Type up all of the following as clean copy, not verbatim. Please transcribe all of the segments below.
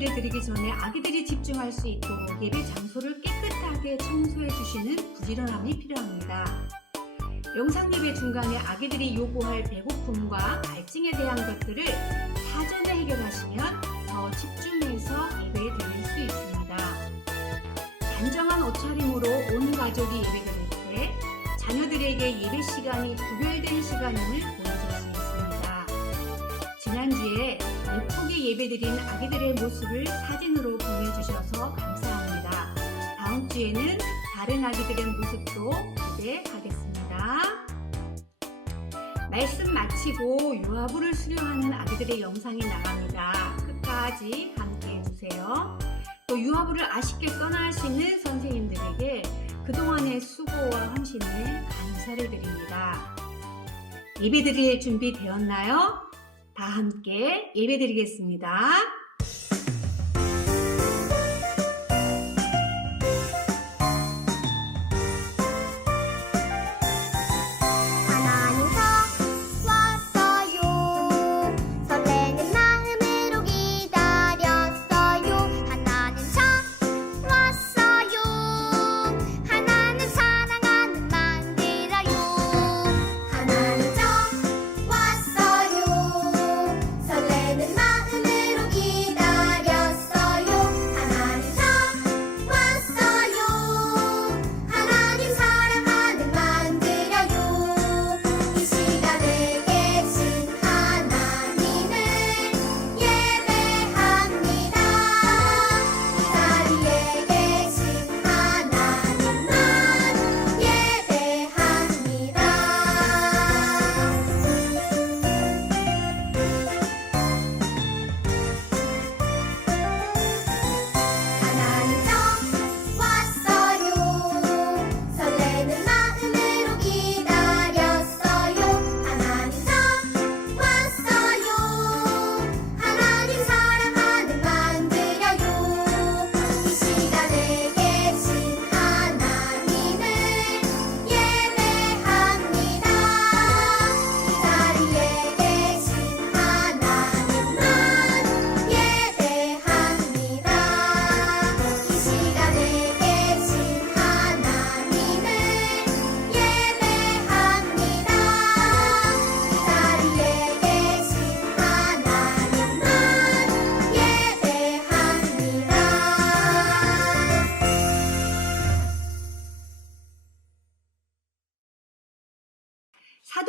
예배를 드리기 전에 아기들이 집중할 수 있도록 예배 장소를 깨끗하게 청소해 주시는 부지런함이 필요합니다. 영상 예배 중간에 아기들이 요구할 배고픔과 갈증에 대한 것들을 사전에 해결하시면 더 집중해서 예배에 드릴 수 있습니다. 단정한 옷차림으로 온 가족이 예배드릴 때 자녀들에게 예배 시간이 구별된 시간임을 보여줄 수 있습니다. 지난주에 예쁘게 예배드린 아기들의 모습을 사진으로 보내주셔서 감사합니다. 다음 주에는 다른 아기들의 모습도 기대하겠습니다. 말씀 마치고 유아부를 수료하는 아기들의 영상이 나갑니다. 끝까지 함께 해주세요. 또 유아부를 아쉽게 떠나시는 선생님들에게 그동안의 수고와 헌신에 감사를 드립니다. 예배드릴 준비 되었나요? 다 함께 예배드리겠습니다.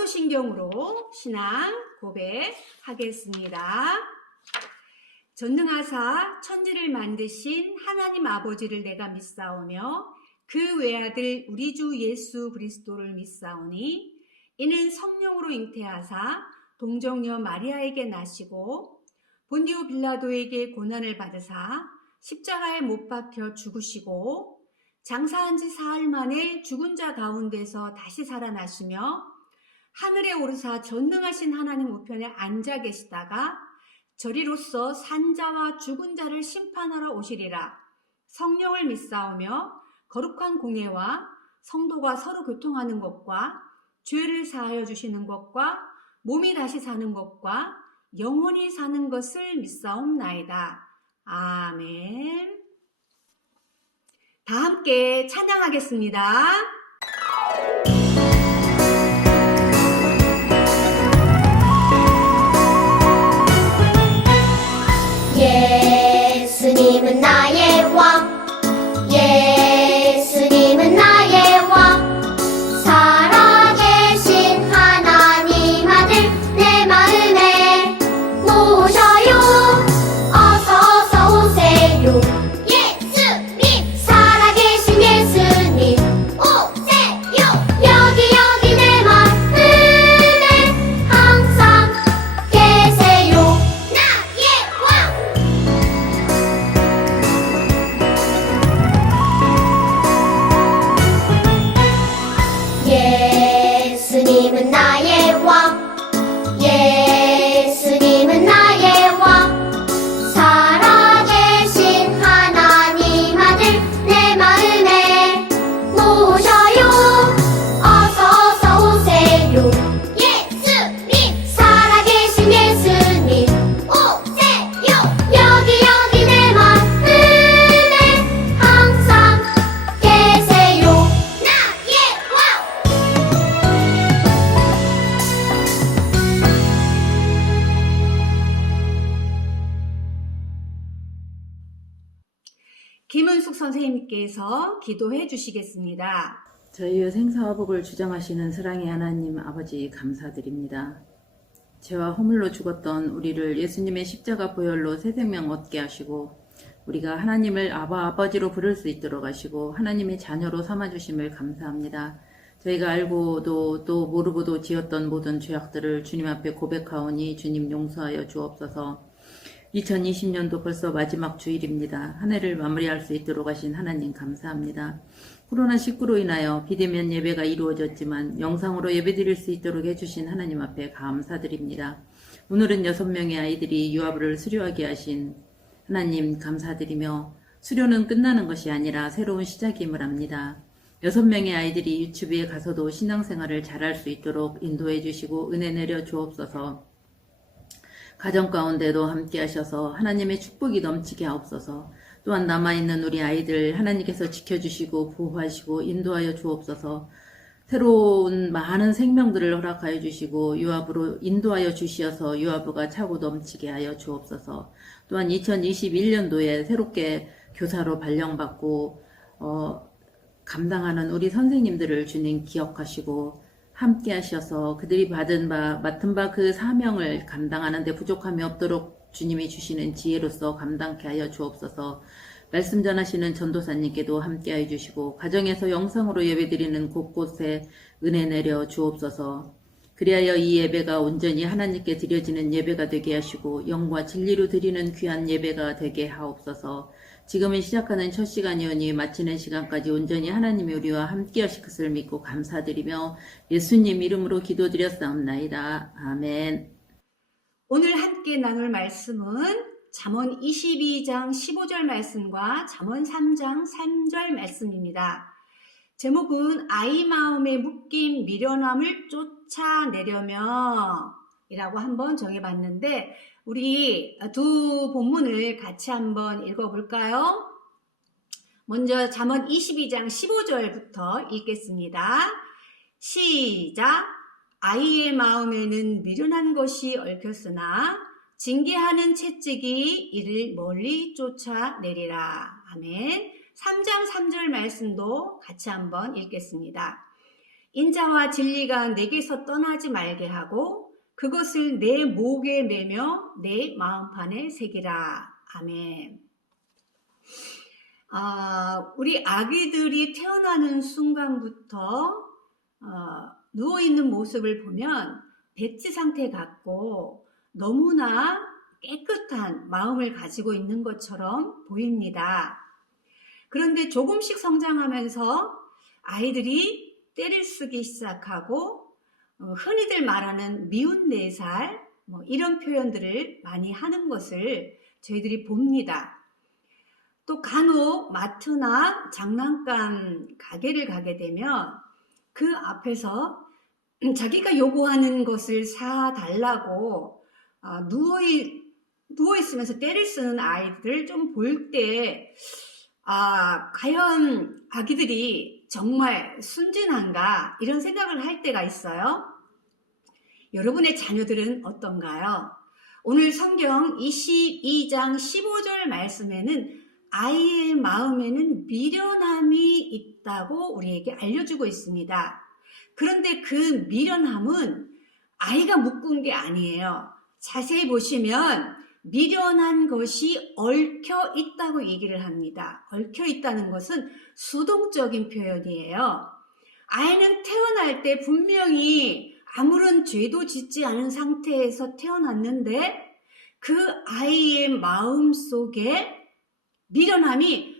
사도신경으로 신앙 고백하겠습니다. 전능하사 천지를 만드신 하나님 아버지를 내가 믿사오며 그 외아들 우리 주 예수 그리스도를 믿사오니 이는 성령으로 잉태하사 동정녀 마리아에게 나시고 본디오 빌라도에게 고난을 받으사 십자가에 못 박혀 죽으시고 장사한 지 사흘 만에 죽은 자 가운데서 다시 살아나시며 하늘에 오르사 전능하신 하나님 우편에 앉아 계시다가 저리로서 산자와 죽은 자를 심판하러 오시리라. 성령을 믿사오며 거룩한 공예와 성도가 서로 교통하는 것과 죄를 사하여 주시는 것과 몸이 다시 사는 것과 영원히 사는 것을 믿사옵나이다. 아멘. 다 함께 찬양하겠습니다. 예수님은 나의 왕, 예수님은 나의 왕, 살아계신 하나님 아들 내 마음에 모셔요. 어서 오세요. 예수님, 살아계신 예수님 오세요. 여기 김은숙 선생님께서 기도해 주시겠습니다. 저희의 생사화복을 주장하시는 사랑의 하나님 아버지 감사드립니다. 죄와 허물로 죽었던 우리를 예수님의 십자가 보혈로 새 생명 얻게 하시고 우리가 하나님을 아버지로 부를 수 있도록 하시고 하나님의 자녀로 삼아주심을 감사합니다. 저희가 알고도 또 모르고도 지었던 모든 죄악들을 주님 앞에 고백하오니 주님 용서하여 주옵소서. 2020년도 벌써 마지막 주일입니다. 한 해를 마무리할 수 있도록 하신 하나님 감사합니다. 코로나19로 인하여 비대면 예배가 이루어졌지만 영상으로 예배드릴 수 있도록 해주신 하나님 앞에 감사드립니다. 오늘은 6명의 아이들이 유아부를 수료하게 하신 하나님 감사드리며 수료는 끝나는 것이 아니라 새로운 시작임을 압니다. 6명의 아이들이 유치부에 가서도 신앙생활을 잘할 수 있도록 인도해 주시고 은혜 내려 주옵소서. 가정 가운데도 함께 하셔서 하나님의 축복이 넘치게 하옵소서. 또한 남아있는 우리 아이들 하나님께서 지켜주시고 보호하시고 인도하여 주옵소서. 새로운 많은 생명들을 허락하여 주시고 유아부로 인도하여 주시어서 유아부가 차고 넘치게 하여 주옵소서. 또한 2021년도에 새롭게 교사로 발령받고 감당하는 우리 선생님들을 주님 기억하시고 함께 하셔서 그들이 맡은 바 그 사명을 감당하는 데 부족함이 없도록 주님이 주시는 지혜로서 감당케 하여 주옵소서. 말씀 전하시는 전도사님께도 함께 하여 주시고 가정에서 영상으로 예배드리는 곳곳에 은혜 내려 주옵소서. 그리하여 이 예배가 온전히 하나님께 드려지는 예배가 되게 하시고 영과 진리로 드리는 귀한 예배가 되게 하옵소서. 지금은 시작하는 첫 시간이오니 마치는 시간까지 온전히 하나님이 우리와 함께 하실 것을 믿고 감사드리며 예수님 이름으로 기도드렸사옵나이다. 아멘. 오늘 함께 나눌 말씀은 잠언 22장 15절 말씀과 잠언 3장 3절 말씀입니다. 제목은 아이 마음에 묶인 미련함을 쫓아내려며 이라고 한번 정해봤는데 우리 두 본문을 같이 한번 읽어볼까요? 먼저 잠언 22장 15절부터 읽겠습니다. 시작! 아이의 마음에는 미련한 것이 얽혔으나 징계하는 채찍이 이를 멀리 쫓아내리라. 아멘. 3장 3절 말씀도 같이 한번 읽겠습니다. 인자와 진리가 내게서 떠나지 말게 하고 그것을 내 목에 매며 내 마음판에 새기라. 아멘. 우리 아기들이 태어나는 순간부터 누워있는 모습을 보면 백지 상태 같고 너무나 깨끗한 마음을 가지고 있는 것처럼 보입니다. 그런데 조금씩 성장하면서 아이들이 때를 쓰기 시작하고 흔히들 말하는 미운 4살 이런 표현들을 많이 하는 것을 저희들이 봅니다. 또 간혹 마트나 장난감 가게를 가게 되면 그 앞에서 자기가 요구하는 것을 사달라고 누워있으면서 때를 쓰는 아이들을 좀 볼 때 과연 아기들이 정말 순진한가 이런 생각을 할 때가 있어요. 여러분의 자녀들은 어떤가요? 오늘 성경 22장 15절 말씀에는 아이의 마음에는 미련함이 있다고 우리에게 알려주고 있습니다. 그런데 그 미련함은 아이가 묶은 게 아니에요. 자세히 보시면 미련한 것이 얽혀 있다고 얘기를 합니다. 얽혀 있다는 것은 수동적인 표현이에요. 아이는 태어날 때 분명히 아무런 죄도 짓지 않은 상태에서 태어났는데 그 아이의 마음 속에 미련함이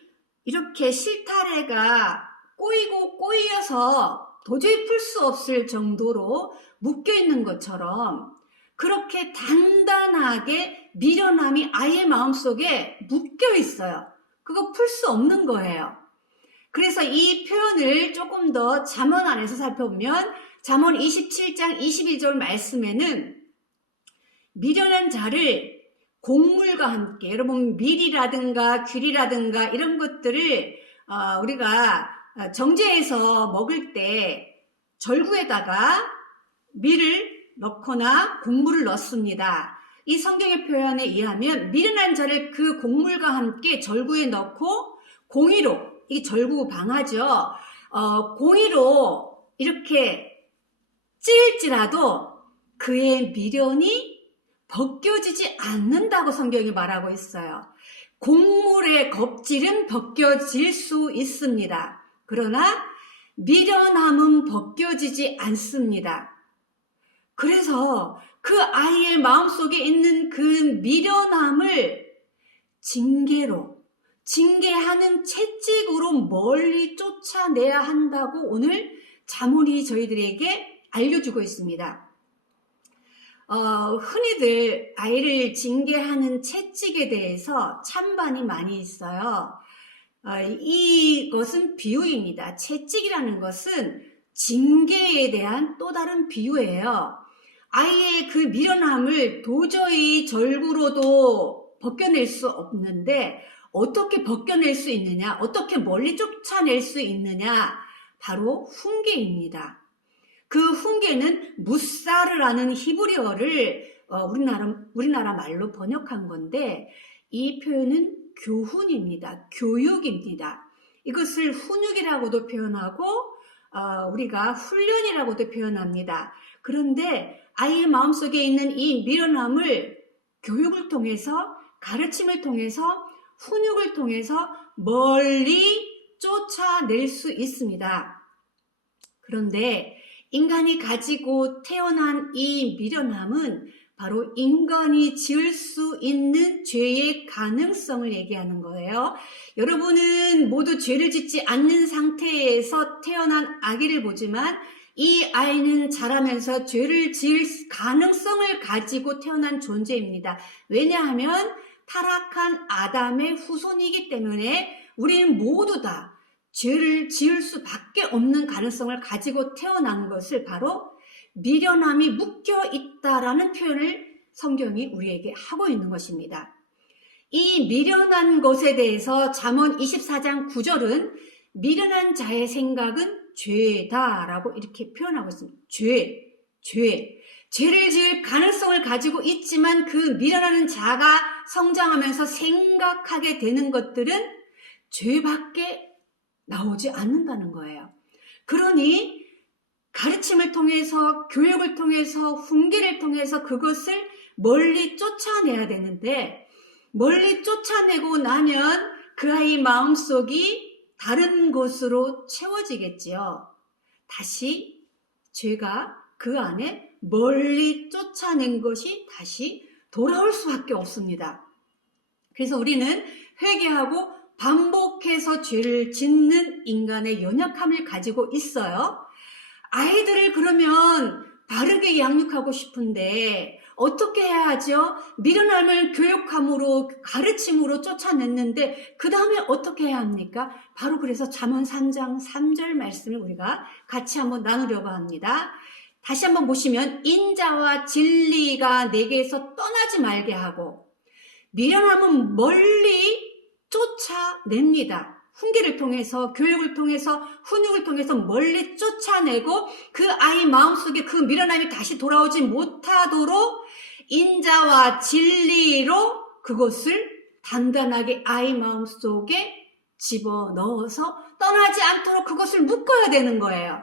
이렇게 실타래가 꼬이고 꼬여서 도저히 풀 수 없을 정도로 묶여 있는 것처럼 그렇게 단단하게 미련함이 아이의 마음속에 묶여 있어요. 그거 풀 수 없는 거예요. 그래서 이 표현을 조금 더 잠언 안에서 살펴보면 잠언 27장 22절 말씀에는 미련한 자를 곡물과 함께, 여러분 밀이라든가 귤이라든가 이런 것들을 우리가 정제해서 먹을 때 절구에다가 밀을 넣거나 곡물을 넣습니다. 이 성경의 표현에 의하면 미련한 자를 그 곡물과 함께 절구에 넣고 공의로, 이 절구방아죠. 공의로 이렇게 찔지라도 그의 미련이 벗겨지지 않는다고 성경이 말하고 있어요. 곡물의 겁질은 벗겨질 수 있습니다. 그러나 미련함은 벗겨지지 않습니다. 그래서 그 아이의 마음속에 있는 그 미련함을 징계하는 채찍으로 멀리 쫓아내야 한다고 오늘 잠언이 저희들에게 알려주고 있습니다. 흔히들 아이를 징계하는 채찍에 대해서 찬반이 많이 있어요. 이것은 비유입니다. 채찍이라는 것은 징계에 대한 또 다른 비유예요. 아이의 그 미련함을 도저히 절구로도 벗겨낼 수 없는데 어떻게 벗겨낼 수 있느냐? 어떻게 멀리 쫓아낼 수 있느냐? 바로 훈계입니다. 그 훈계는 무사르라는 히브리어를 우리나라 말로 번역한 건데 이 표현은 교훈입니다. 교육입니다. 이것을 훈육이라고도 표현하고 우리가 훈련이라고도 표현합니다. 그런데 아이의 마음속에 있는 이 미련함을 교육을 통해서, 가르침을 통해서, 훈육을 통해서 멀리 쫓아낼 수 있습니다. 그런데 인간이 가지고 태어난 이 미련함은 바로 인간이 지을 수 있는 죄의 가능성을 얘기하는 거예요. 여러분은 모두 죄를 짓지 않는 상태에서 태어난 아기를 보지만 이 아이는 자라면서 죄를 지을 가능성을 가지고 태어난 존재입니다. 왜냐하면 타락한 아담의 후손이기 때문에 우리는 모두 다 죄를 지을 수밖에 없는 가능성을 가지고 태어난 것을 바로 미련함이 묶여 있다라는 표현을 성경이 우리에게 하고 있는 것입니다. 이 미련한 것에 대해서 잠언 24장 9절은 미련한 자의 생각은 죄다라고 이렇게 표현하고 있습니다. 죄를 지을 가능성을 가지고 있지만 그 미련한 자가 성장하면서 생각하게 되는 것들은 죄밖에 나오지 않는다는 거예요. 그러니 가르침을 통해서, 교육을 통해서, 훈계를 통해서 그것을 멀리 쫓아내야 되는데 멀리 쫓아내고 나면 그 아이 마음속이 다른 것으로 채워지겠지요. 다시 죄가 그 안에 멀리 쫓아낸 것이 다시 돌아올 수밖에 없습니다. 그래서 우리는 회개하고 반복해서 죄를 짓는 인간의 연약함을 가지고 있어요. 아이들을 그러면 바르게 양육하고 싶은데 어떻게 해야 하죠? 미련함을 교육함으로, 가르침으로 쫓아냈는데 그 다음에 어떻게 해야 합니까? 바로 그래서 잠언 3장 3절 말씀을 우리가 같이 한번 나누려고 합니다. 다시 한번 보시면 인자와 진리가 내게서 떠나지 말게 하고 미련함은 멀리 쫓아냅니다. 훈계를 통해서, 교육을 통해서, 훈육을 통해서 멀리 쫓아내고 그 아이 마음속에 그 미련함이 다시 돌아오지 못하도록 인자와 진리로 그것을 단단하게 아이 마음속에 집어넣어서 떠나지 않도록 그것을 묶어야 되는 거예요.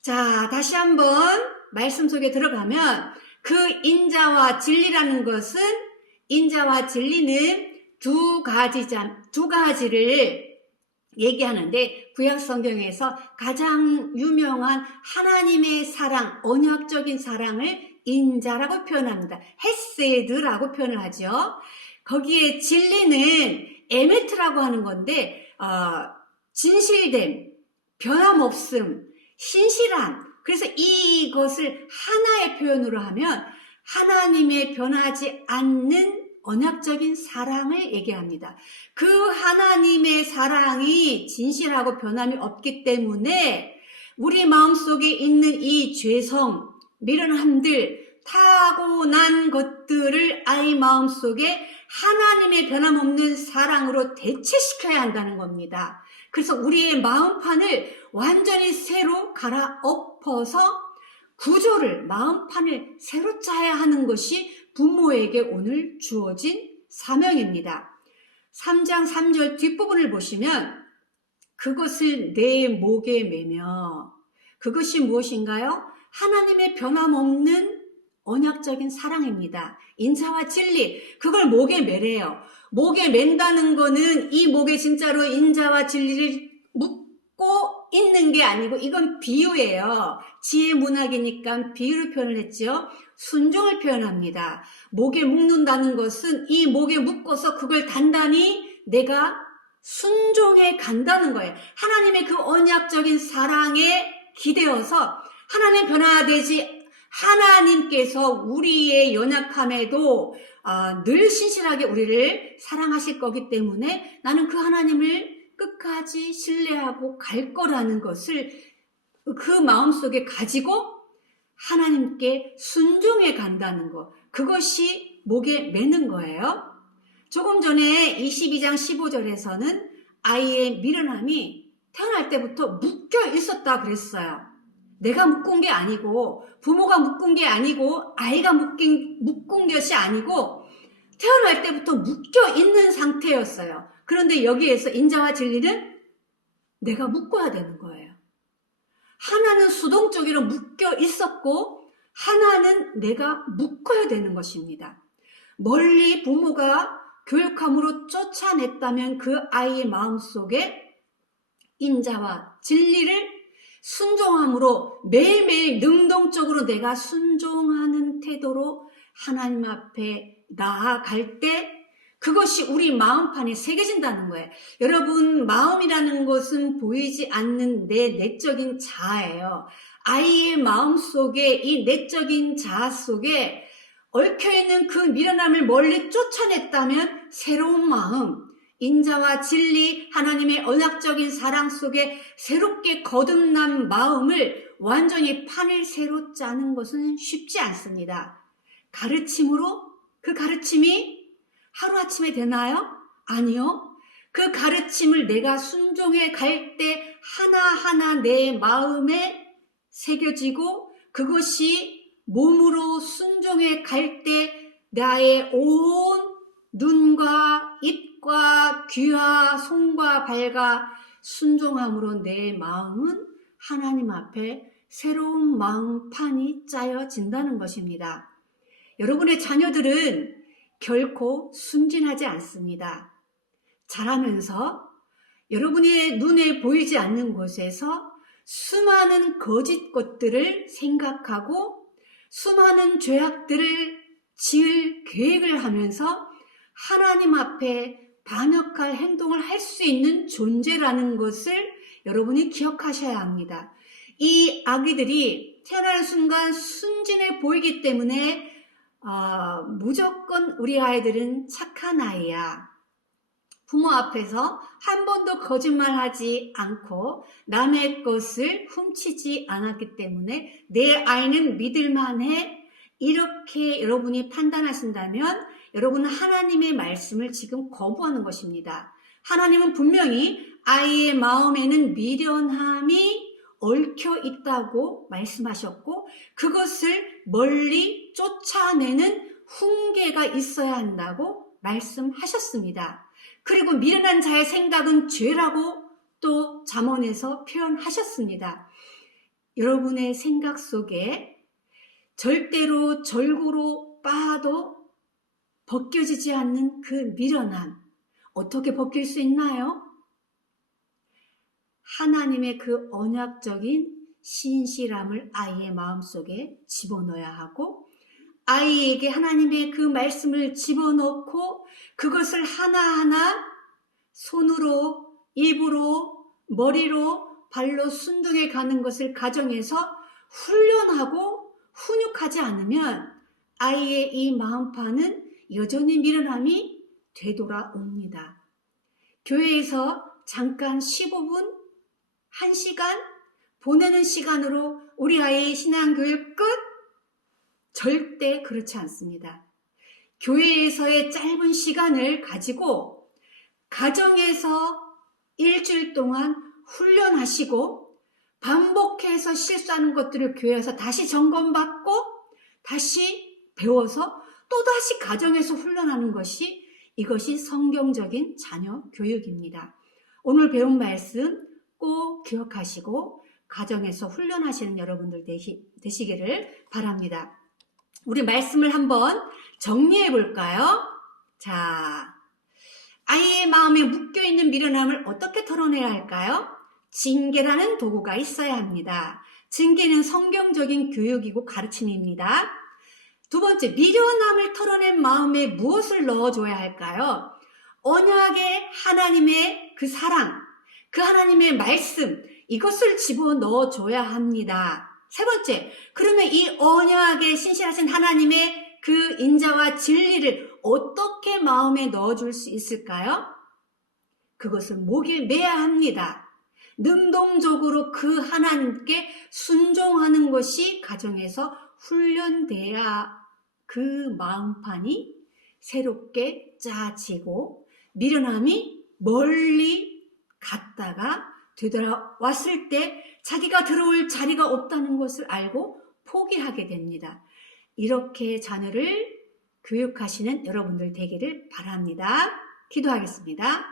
자, 다시 한번 말씀 속에 들어가면 그 인자와 진리라는 것은, 인자와 진리는 두 가지를 얘기하는데 구약 성경에서 가장 유명한 하나님의 사랑, 언약적인 사랑을 인자라고 표현합니다. 헤세드라고 표현을 하죠. 거기에 진리는 에메트라고 하는 건데 진실됨, 변함없음, 신실한, 그래서 이것을 하나의 표현으로 하면 하나님의 변하지 않는 언약적인 사랑을 얘기합니다. 그 하나님의 사랑이 진실하고 변함이 없기 때문에 우리 마음속에 있는 이 죄성, 미련함들, 타고난 것들을 아이 마음속에 하나님의 변함없는 사랑으로 대체시켜야 한다는 겁니다. 그래서 우리의 마음판을 완전히 새로 갈아엎어서 구조를, 마음판을 새로 짜야 하는 것이 부모에게 오늘 주어진 사명입니다. 3장 3절 뒷부분을 보시면 그것을 내 목에 매며, 그것이 무엇인가요? 하나님의 변함없는 언약적인 사랑입니다. 인자와 진리, 그걸 목에 매래요. 목에 맨다는 거는 이 목에 진짜로 인자와 진리를 묶고 있는 게 아니고, 이건 비유예요. 지혜 문학이니까 비유를 표현을 했죠. 순종을 표현합니다. 목에 묶는다는 것은 이 목에 묶어서 그걸 단단히 내가 순종해 간다는 거예요. 하나님의 그 언약적인 사랑에 기대어서 하나님 변화되지, 하나님께서 우리의 연약함에도 늘 신실하게 우리를 사랑하실 거기 때문에 나는 그 하나님을 끝까지 신뢰하고 갈 거라는 것을 그 마음속에 가지고 하나님께 순종해 간다는 것, 그것이 목에 매는 거예요. 조금 전에 22장 15절에서는 아이의 미련함이 태어날 때부터 묶여 있었다 그랬어요. 내가 묶은 게 아니고, 부모가 묶은 게 아니고, 아이가 묶은 것이 아니고 태어날 때부터 묶여 있는 상태였어요. 그런데 여기에서 인자와 진리는 내가 묶어야 되는 거예요. 하나는 수동적으로 묶여 있었고 하나는 내가 묶어야 되는 것입니다. 멀리 부모가 교육함으로 쫓아냈다면 그 아이의 마음속에 인자와 진리를 순종함으로 매일매일 능동적으로 내가 순종하는 태도로 하나님 앞에 나아갈 때 그것이 우리 마음판에 새겨진다는 거예요. 여러분, 마음이라는 것은 보이지 않는 내 내적인 자아예요. 아이의 마음 속에, 이 내적인 자아 속에 얽혀있는 그 미련함을 멀리 쫓아냈다면 새로운 마음, 인자와 진리, 하나님의 언약적인 사랑 속에 새롭게 거듭난 마음을 완전히 판을 새로 짜는 것은 쉽지 않습니다. 가르침으로, 그 가르침이 하루아침에 되나요? 아니요. 그 가르침을 내가 순종해 갈 때 하나하나 내 마음에 새겨지고 그것이 몸으로 순종해 갈 때 나의 온 눈과 입과 귀와 손과 발과 순종함으로 내 마음은 하나님 앞에 새로운 마음판이 짜여진다는 것입니다. 여러분의 자녀들은 결코 순진하지 않습니다. 자라면서 여러분의 눈에 보이지 않는 곳에서 수많은 거짓 것들을 생각하고 수많은 죄악들을 지을 계획을 하면서 하나님 앞에 반역할 행동을 할 수 있는 존재라는 것을 여러분이 기억하셔야 합니다. 이 아기들이 태어나는 순간 순진해 보이기 때문에 무조건 우리 아이들은 착한 아이야. 부모 앞에서 한 번도 거짓말하지 않고 남의 것을 훔치지 않았기 때문에 내 아이는 믿을만해. 이렇게 여러분이 판단하신다면 여러분은 하나님의 말씀을 지금 거부하는 것입니다. 하나님은 분명히 아이의 마음에는 미련함이 얽혀 있다고 말씀하셨고 그것을 멀리 쫓아내는 훈계가 있어야 한다고 말씀하셨습니다. 그리고 미련한 자의 생각은 죄라고 또 잠언에서 표현하셨습니다. 여러분의 생각 속에 절대로 절구로 빻아도 벗겨지지 않는 그 미련함, 어떻게 벗길 수 있나요? 하나님의 그 언약적인 신실함을 아이의 마음속에 집어넣어야 하고 아이에게 하나님의 그 말씀을 집어넣고 그것을 하나하나 손으로, 입으로, 머리로, 발로 순종해 가는 것을 가정에서 훈련하고 훈육하지 않으면 아이의 이 마음판은 여전히 미련함이 되돌아옵니다. 교회에서 잠깐 15분, 1시간 보내는 시간으로 우리 아이의 신앙교육 끝? 절대 그렇지 않습니다. 교회에서의 짧은 시간을 가지고 가정에서 일주일 동안 훈련하시고 반복해서 실수하는 것들을 교회에서 다시 점검받고 다시 배워서 또다시 가정에서 훈련하는 것이 이것이 성경적인 자녀 교육입니다. 오늘 배운 말씀 꼭 기억하시고 가정에서 훈련하시는 여러분들 되시기를 바랍니다. 우리 말씀을 한번 정리해 볼까요? 자, 아이의 마음에 묶여있는 미련함을 어떻게 털어내야 할까요? 징계라는 도구가 있어야 합니다. 징계는 성경적인 교육이고 가르침입니다. 두 번째, 미련함을 털어낸 마음에 무엇을 넣어줘야 할까요? 언약의 하나님의 그 사랑, 그 하나님의 말씀, 이것을 집어넣어줘야 합니다. 세 번째, 그러면 이 언약에 신실하신 하나님의 그 인자와 진리를 어떻게 마음에 넣어줄 수 있을까요? 그것을 목에 매야 합니다. 능동적으로 그 하나님께 순종하는 것이 가정에서 훈련돼야 그 마음판이 새롭게 짜지고 미련함이 멀리 갔다가 되돌아왔을 때 자기가 들어올 자리가 없다는 것을 알고 포기하게 됩니다. 이렇게 자녀를 교육하시는 여러분들 되기를 바랍니다. 기도하겠습니다.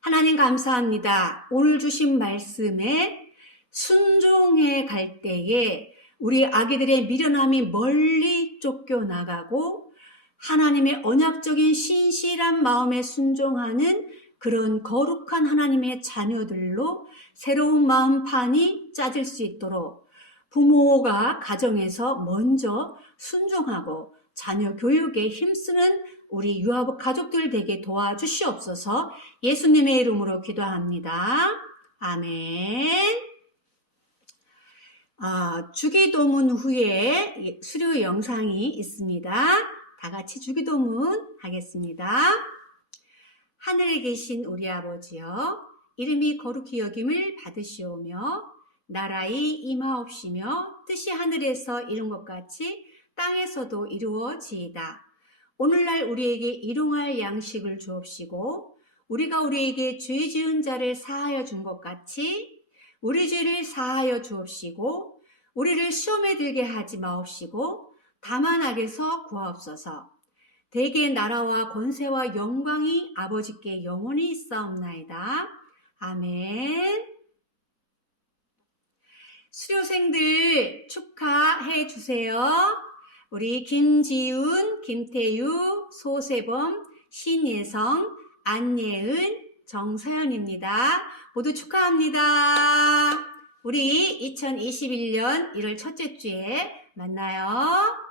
하나님 감사합니다. 오늘 주신 말씀에 순종해 갈 때에 우리 아기들의 미련함이 멀리 쫓겨나가고 하나님의 언약적인 신실한 마음에 순종하는 그런 거룩한 하나님의 자녀들로 새로운 마음판이 짜질 수 있도록 부모가 가정에서 먼저 순종하고 자녀 교육에 힘쓰는 우리 유아부 가족들 되게 도와주시옵소서. 예수님의 이름으로 기도합니다. 아멘. 주기도문 후에 수료 영상이 있습니다. 다 같이 주기도문 하겠습니다. 하늘에 계신 우리 아버지여, 이름이 거룩히 여김을 받으시오며 나라의 임하옵시며 뜻이 하늘에서 이룬 것 같이 땅에서도 이루어지이다. 오늘날 우리에게 일용할 양식을 주옵시고 우리가 우리에게 죄 지은 자를 사하여 준 것 같이 우리 죄를 사하여 주옵시고 우리를 시험에 들게 하지 마옵시고 다만 악에서 구하옵소서. 대개 나라와 권세와 영광이 아버지께 영원히 있사옵나이다. 아멘. 수료생들 축하해 주세요. 우리 김지훈, 김태유, 소세범, 신예성, 안예은, 정서연입니다. 모두 축하합니다. 우리 2021년 1월 첫째 주에 만나요.